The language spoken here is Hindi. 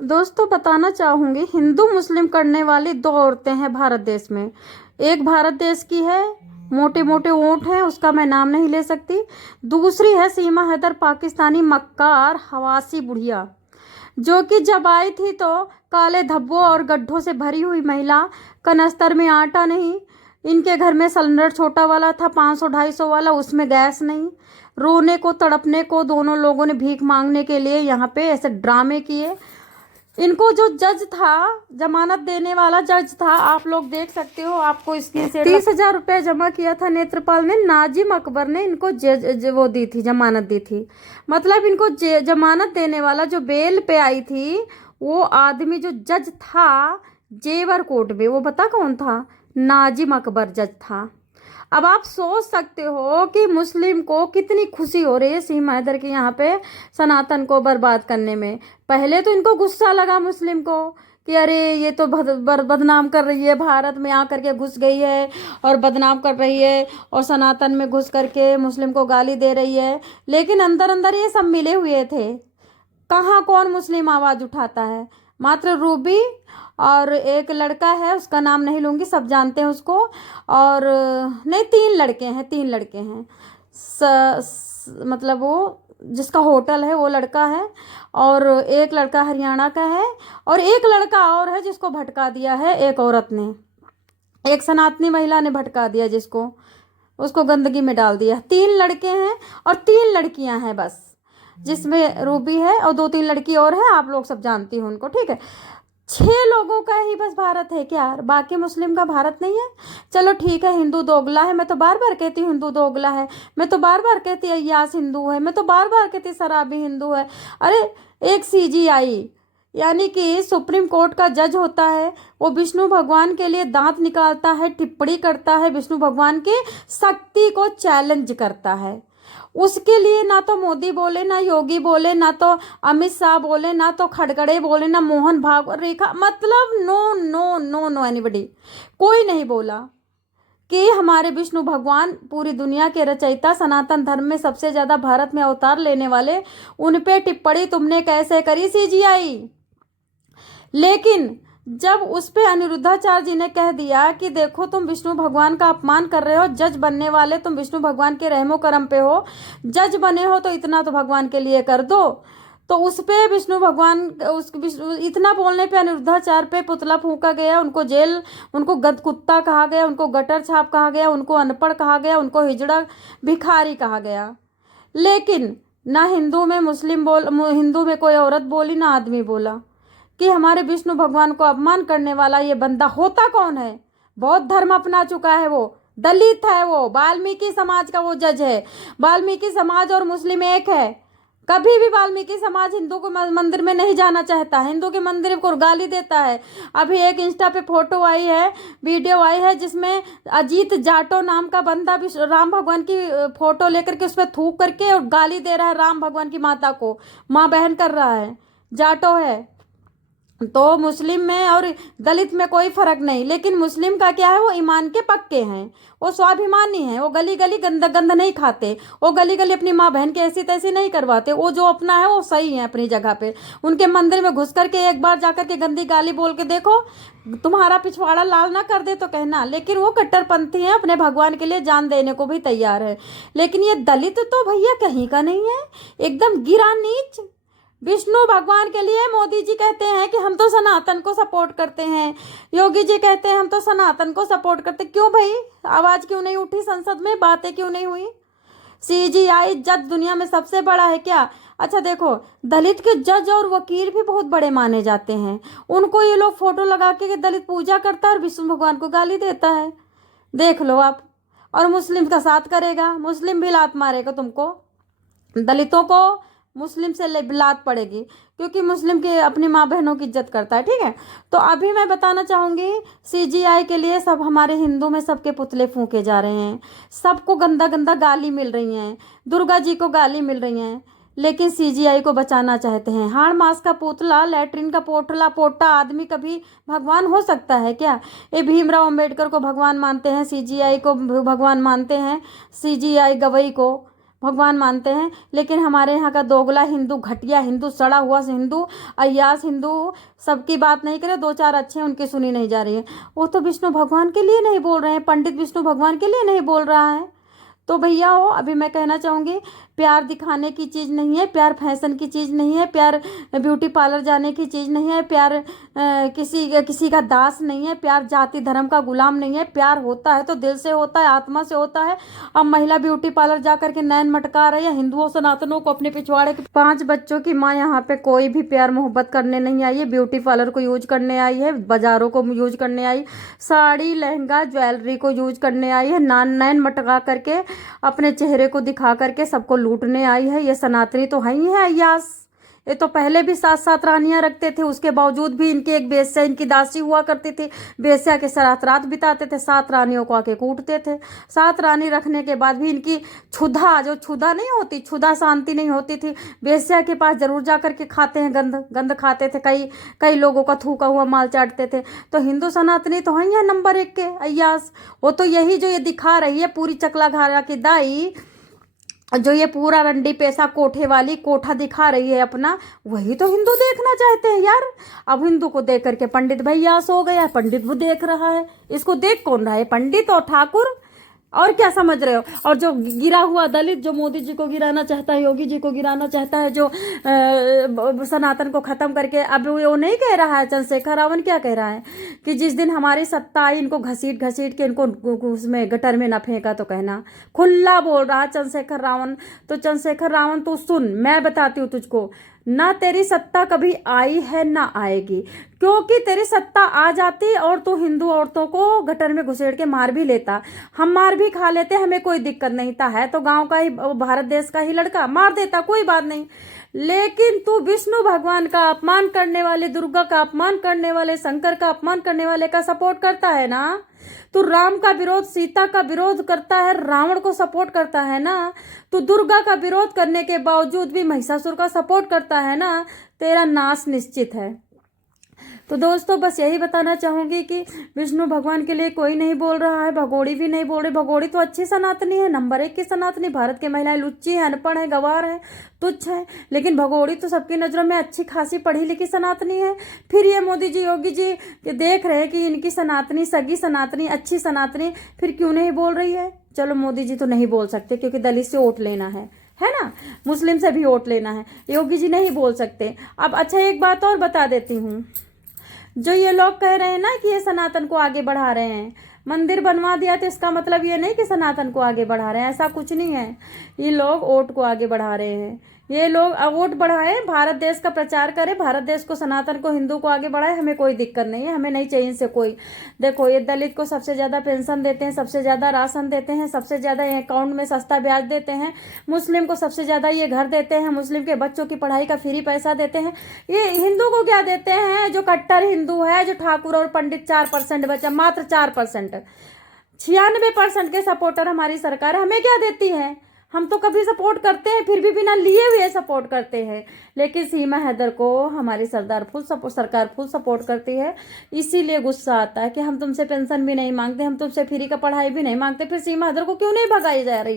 दोस्तों बताना चाहूंगी, हिंदू मुस्लिम करने वाली दो औरतें हैं भारत देश में। एक भारत देश की है, मोटे मोटे ओंठ हैं, उसका मैं नाम नहीं ले सकती। दूसरी है सीमा हैदर, पाकिस्तानी मक्कार हवासी बुढ़िया, जो कि जब आई थी तो काले धब्बों और गड्ढों से भरी हुई महिला। कनस्तर में आटा नहीं, इनके घर में सिलेंडर छोटा वाला था, 500-250 वाला, उसमें गैस नहीं। रोने को तड़पने को दोनों लोगों ने भीख मांगने के लिए यहाँ पे ऐसे ड्रामे किए। इनको जो जज था, जमानत देने वाला जज था, आप लोग देख सकते हो, आपको इसकी 30,000 रुपया जमा किया था नेत्रपाल ने। नाजिम अकबर ने इनको वो दी थी, जमानत दी थी। मतलब इनको जमानत देने वाला जो बेल पे आई थी, वो आदमी जो जज था जेवर कोर्ट में, वो पता कौन था? नाजिम अकबर जज था। अब आप सोच सकते हो कि मुस्लिम को कितनी खुशी हो रही है सीमा हैदर के यहाँ पे सनातन को बर्बाद करने में। पहले तो इनको गुस्सा लगा मुस्लिम को कि अरे ये तो बदनाम कर रही है, भारत में आकर के घुस गई है और बदनाम कर रही है और सनातन में घुस करके मुस्लिम को गाली दे रही है। लेकिन अंदर अंदर ये सब मिले हुए थे। कहाँ कौन मुस्लिम आवाज उठाता है? मात्र रूबी और एक लड़का है, उसका नाम नहीं लूंगी, सब जानते हैं उसको। और नहीं, 3 लड़के हैं, 3 लड़के हैं। मतलब वो जिसका होटल है वो लड़का है, और एक लड़का हरियाणा का है, और एक लड़का और है जिसको भटका दिया है एक औरत ने, एक सनातनी महिला ने भटका दिया, जिसको उसको गंदगी में डाल दिया। 3 लड़के हैं और 3 लड़कियां हैं बस, जिसमें रूबी है और 2-3 लड़की और है, आप लोग सब जानती हो उनको, ठीक है। 6 लोगों का ही बस भारत है क्या? बाकी मुस्लिम का भारत नहीं है? चलो ठीक है, हिंदू दोगला है, मैं तो बार बार कहती हूँ हिंदू दोगला है, मैं तो बार बार कहती अय्यास हिंदू है, मैं तो बार बार कहती शराबी हिंदू है। अरे एक सीजीआई यानी कि सुप्रीम कोर्ट का जज होता है, वो विष्णु भगवान के लिए दांत निकालता है, टिप्पणी करता है, विष्णु भगवान की शक्ति को चैलेंज करता है। उसके लिए ना तो मोदी बोले, ना योगी बोले, ना तो अमित शाह बोले, ना तो खड़गड़े बोले, ना मोहन भागवत, रेखा, मतलब no no no no anybody, कोई नहीं बोला कि हमारे विष्णु भगवान पूरी दुनिया के रचयिता, सनातन धर्म में सबसे ज्यादा भारत में अवतार लेने वाले, उन पे टिप्पणी तुमने कैसे करी सीजीआई? लेकिन जब उस पे अनिरुद्धाचार्य जी ने कह दिया कि देखो तुम विष्णु भगवान का अपमान कर रहे हो, जज बनने वाले तुम विष्णु भगवान के रहमो करम पे हो, जज बने हो तो इतना तो भगवान के लिए कर दो, तो उस पे विष्णु भगवान इतना बोलने पे अनिरुद्धाचार्य पे पुतला फूंका गया, उनको जेल, उनको गद कुत्ता कहा गया, उनको गटर छाप कहा गया, उनको अनपढ़ कहा गया, उनको हिजड़ा भिखारी कहा गया। लेकिन ना हिंदू में मुस्लिम हिंदू में कोई औरत बोली, ना आदमी बोला कि हमारे विष्णु भगवान को अपमान करने वाला ये बंदा होता कौन है? बौद्ध धर्म अपना चुका है, वो दलित है, वो वाल्मीकि समाज का वो जज है। वाल्मीकि समाज और मुस्लिम एक है। कभी भी वाल्मीकि समाज हिंदू को मंदिर में नहीं जाना चाहता, हिंदू के मंदिर को गाली देता है। अभी एक इंस्टा पे फोटो आई है, वीडियो आई है, जिसमें अजीत जाटो नाम का बंदा भी राम भगवान की फोटो लेकर के उस पर थूक करके और गाली दे रहा है राम भगवान की माता को, माँ बहन कर रहा है, जाटो है। तो मुस्लिम में और दलित में कोई फर्क नहीं, लेकिन मुस्लिम का क्या है, वो ईमान के पक्के हैं, वो स्वाभिमानी हैं, वो गली गली गंद गंद नहीं खाते, वो गली गली अपनी माँ बहन के ऐसी तैसी नहीं करवाते, वो जो अपना है वो सही है अपनी जगह पे। उनके मंदिर में घुस करके एक बार जाकर के गंदी गाली बोल के देखो, तुम्हारा पिछवाड़ा लाल ना कर दे तो कहना। लेकिन वो कट्टरपंथी हैं, अपने भगवान के लिए जान देने को भी तैयार है। लेकिन ये दलित तो भैया कहीं का नहीं है, एकदम गिरा नीच। विष्णु भगवान के लिए मोदी जी कहते हैं कि हम तो सनातन को सपोर्ट करते हैं, योगी जी कहते हैं हम तो सनातन को सपोर्ट करते। क्यों भाई आवाज क्यों नहीं उठी संसद में, बातें क्यों नहीं हुई? सीजीआई जज दुनिया में सबसे बड़ा है क्या? अच्छा देखो, दलित के जज और वकील भी बहुत बड़े माने जाते हैं, उनको ये लोग फोटो लगा के दलित पूजा करता है और विष्णु भगवान को गाली देता है, देख लो आप। और मुस्लिम का साथ करेगा, मुस्लिम भी लात मारेगा तुमको, दलितों को मुस्लिम से लात पड़ेगी, क्योंकि मुस्लिम की अपनी माँ बहनों की इज्जत करता है, ठीक है। तो अभी मैं बताना चाहूँगी, सीजीआई के लिए सब हमारे हिंदू में सबके पुतले फूंके जा रहे हैं, सबको गंदा गंदा गाली मिल रही हैं, दुर्गा जी को गाली मिल रही हैं, लेकिन सीजीआई को बचाना चाहते हैं। हाड़ मास का पुतला, लैट्रिन का पोटला पोटा आदमी कभी भगवान हो सकता है क्या? ये भीमराव अंबेडकर को भगवान मानते हैं, सीजीआई को भगवान मानते हैं, सीजीआई गवई को भगवान मानते हैं। लेकिन हमारे यहाँ का दोगला हिंदू, घटिया हिंदू, सड़ा हुआ हिंदू, अय्यास हिंदू सबकी बात नहीं करे, दो चार अच्छे हैं उनकी सुनी नहीं जा रही है। वो तो विष्णु भगवान के लिए नहीं बोल रहे हैं, पंडित विष्णु भगवान के लिए नहीं बोल रहा है। तो भैया हो, अभी मैं कहना चाहूँगी, प्यार दिखाने की चीज़ नहीं है, प्यार फैशन की चीज़ नहीं है, प्यार ब्यूटी पार्लर जाने की चीज़ नहीं है, प्यार किसी का दास नहीं है, प्यार जाति धर्म का गुलाम नहीं है। प्यार होता है तो दिल से होता है, आत्मा से होता है। अब महिला ब्यूटी पार्लर जा करके नैन मटका रही है, हिंदुओं सनातनों को अपने पिछवाड़े के 5 बच्चों की माँ यहाँ पे कोई भी प्यार मोहब्बत करने नहीं आई है, ब्यूटी पार्लर को यूज करने आई है, बाजारों को यूज करने आई, साड़ी लहंगा ज्वेलरी को यूज करने आई है, नैन मटका करके अपने चेहरे को दिखा करके सबको लूटने आई है। ये सनातनी तो है ही है अय्यास। ये तो पहले भी 7-7 रानियां रखते थे, उसके बावजूद भी इनके एक बेस्या इनकी दासी हुआ करती थी, बेस्या के साथ रात बिताते थे, 7 रानियों को आके कूटते थे। 7 रानी रखने के बाद भी इनकी क्षुधा, जो क्षुधा नहीं होती, क्षुधा शांति नहीं होती थी। बेस्या के पास जरूर जा करके खाते हैं, गंद खाते थे, कई लोगों का थूका हुआ माल चाटते थे। तो हिंदू सनातनी तो है नंबर 1 के अय्यास। वो तो यही जो ये दिखा रही है पूरी चकला घारा की दाई, जो ये पूरा रंडी पैसा कोठे वाली कोठा दिखा रही है अपना, वही तो हिंदू देखना चाहते हैं यार। अब हिंदू को देख करके पंडित भैया सो गया है, पंडित वो देख रहा है, इसको देख कौन रहा है? पंडित और ठाकुर। और क्या समझ रहे हो? और जो गिरा हुआ दलित, जो मोदी जी को गिराना चाहता है, योगी जी को गिराना चाहता है, जो सनातन को खत्म करके, अब वो नहीं कह रहा है चंद्रशेखर रावण, क्या कह रहा है कि जिस दिन हमारी सत्ता आई इनको घसीट के इनको उसमें गटर में न फेंका, तो कहना खुला बोल रहा है चंद्रशेखर रावण। तो चंद्रशेखर रावण तू सुन, मैं बताती हूँ तुझको, ना तेरी सत्ता कभी आई है ना आएगी, क्योंकि तेरी सत्ता आ जाती और तू हिंदू औरतों को गटर में घुसेड़ के मार भी लेता, हम मार भी खा लेते, हमें कोई दिक्कत नहीं था। है तो गांव का ही, भारत देश का ही लड़का, मार देता, कोई बात नहीं। लेकिन तू विष्णु भगवान का अपमान करने वाले, दुर्गा का अपमान करने वाले, शंकर का अपमान करने वाले का सपोर्ट करता है ना। तू राम का विरोध, सीता का विरोध करता है, रावण को सपोर्ट करता है ना। तू दुर्गा का विरोध करने के बावजूद भी महिषासुर का सपोर्ट करता है ना। तेरा नाश निश्चित है। तो दोस्तों बस यही बताना चाहूंगी कि विष्णु भगवान के लिए कोई नहीं बोल रहा है, भगोड़ी भी नहीं बोल रही। भगोड़ी तो अच्छी सनातनी है, नंबर 1 की सनातनी। भारत की महिलाएं लुच्ची है, अनपढ़ है, गवार है, तुच्छ है, लेकिन भगोड़ी तो सबकी नजरों में अच्छी खासी पढ़ी लिखी सनातनी है। फिर ये मोदी जी, योगी जी के देख रहे हैं कि इनकी सनातनी, सगी सनातनी, अच्छी सनातनी, फिर क्यों नहीं बोल रही है? चलो मोदी जी तो नहीं बोल सकते क्योंकि दलित से वोट लेना है ना, मुस्लिम से भी वोट लेना है, योगी जी नहीं बोल सकते। अब अच्छा एक बात और बता देती हूँ, जो ये लोग कह रहे हैं ना कि ये सनातन को आगे बढ़ा रहे हैं, मंदिर बनवा दिया तो इसका मतलब ये नहीं कि सनातन को आगे बढ़ा रहे हैं, ऐसा कुछ नहीं है। ये लोग वोट को आगे बढ़ा रहे हैं। ये लोग वोट बढ़ाए, भारत देश का प्रचार करे, भारत देश को, सनातन को, हिंदू को आगे बढ़ाए, हमें कोई दिक्कत नहीं है, हमें नहीं चाहिए इनसे कोई। देखो ये दलित को सबसे ज़्यादा पेंशन देते हैं, सबसे ज़्यादा राशन देते हैं, सबसे ज़्यादा अकाउंट में सस्ता ब्याज देते हैं, मुस्लिम को सबसे ज़्यादा ये घर देते हैं, मुस्लिम के बच्चों की पढ़ाई का फ्री पैसा देते हैं। ये हिंदू को क्या देते हैं? जो कट्टर हिंदू है, जो ठाकुर और पंडित 4% बचा, मात्र 4%, 96% के सपोर्टर हमारी सरकार हमें क्या देती है? हम तो कभी सपोर्ट करते हैं, फिर भी बिना लिए हुए सपोर्ट करते हैं। लेकिन सीमा हैदर को हमारी सरकार फुल सपोर्ट करती है। इसीलिए गुस्सा आता है कि हम तुमसे पेंशन भी नहीं मांगते, हम तुमसे फ्री का पढ़ाई भी नहीं मांगते, फिर सीमा हैदर को क्यों नहीं भगाई जा रही है?